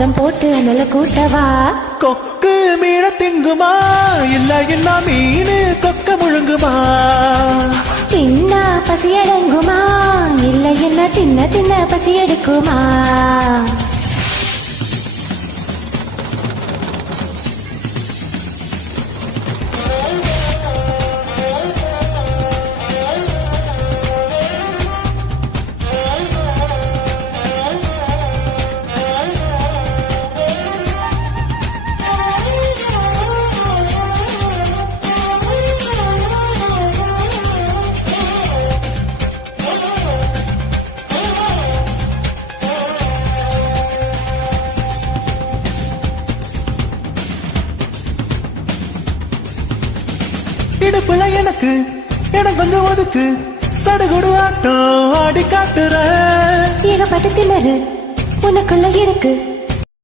சத்தம் போட்டு அனல கூட்டவா கொக்கு மீன திங்குமா இல்ல என்ன மீனு கொக்க முழுங்குமா தின்னா பசி அடங்குமா இல்ல என்ன தின்ன தின்ன பசி எடுக்குமா இடுப்புல எனக்கு இடம் கொஞ்சம் ஒதுக்கு சடுகுடு ஆட்டம் ஆடி காட்டுற ஏகப்பட்ட திணறு உனக்குள்ள இருக்கு